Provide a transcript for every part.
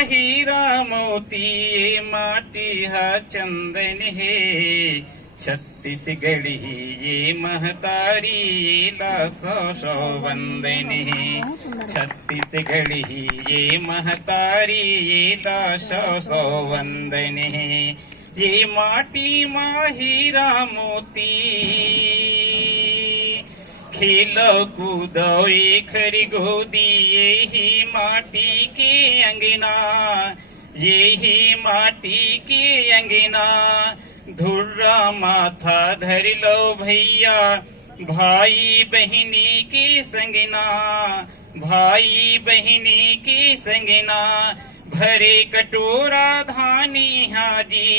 हीरा मोती ये माटी हा चंदन है, छत्तीसगढ़ी ये महतारी ये लासो सौ वंदन है। छत्तीसगढ़ी ये महतारी ये लासो सौ वंदन है। ये माटी मा हीरा मोती खेलो कूदो खरी गोदी, यही माटी के अंगना, यही माटी के अंगना। धुर्रा माथा धर लो भैया, भाई बहनी की संगना, भाई बहनी की संगना। भरे कटोरा धानी हाजी,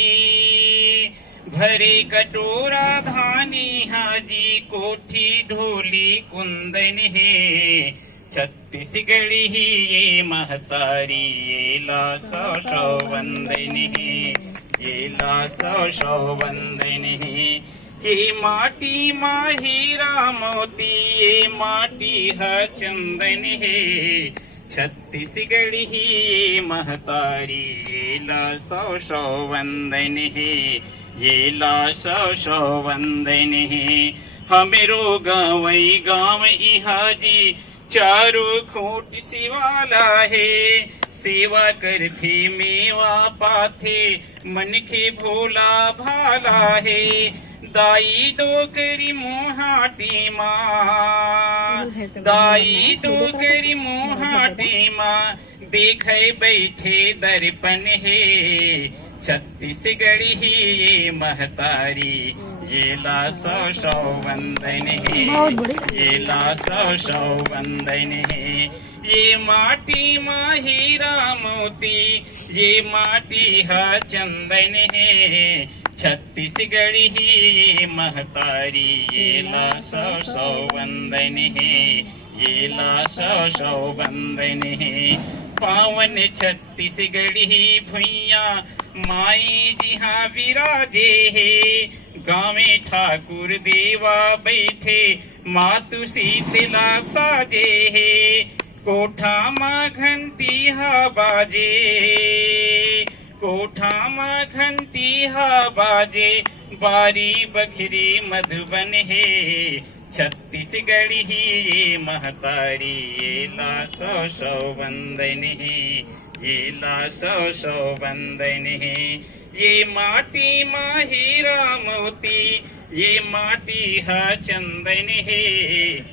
भरे कटोरा धानी हाजी। कोठी ढोली कुंदन है, छत्तीसगढ़ी ही ये महतारी ये लासो सौ वंदन है, ये लासो सौ वंदन है। ये माटी मा हीरा मोती ये माटी हा चंदन है, छत्तीसगढ़ी ही ये महतारी ये लासो सौ वंदन है, ये लासो सौ वंदन है। हमेरो गावई गाँव इहाजी, चारू खूट शिवाला है। सेवा करथे मेवा पाथे, मन के भोला भाला है। दाई डोकरी मोहाटी माँ, दाई डोकरी मोहाटी माँ। देखे बैठे दर्पण है, छत्तीसगढ़ी ही ये महतारी ये लासो सौ वंदन है, ये लासो सौ वंदन है। ये माटी मा हीरा मोती ये माटी हा चंदन है, छत्तीसगढ़ी ही ये महतारी ये लासो सौ वंदन है, ये लासो सौ वंदन है। पावन छत्तीसगढ़ी भुइया माई जिहा विराजे है। गावे ठाकुर देवा बैठे, मातु शीतला साजे है। कोठा मा घंटी हा बाजे, कोठा मा घंटी हा बाजे। बारी बखरी मधुबन है, छत्तीसगढ़ी ही ये महतारी ये लासो सौ वंदन है, ये लासो सौ वंदन है। ये माटी मा हीरा मोती ये माटी हा चंदन है।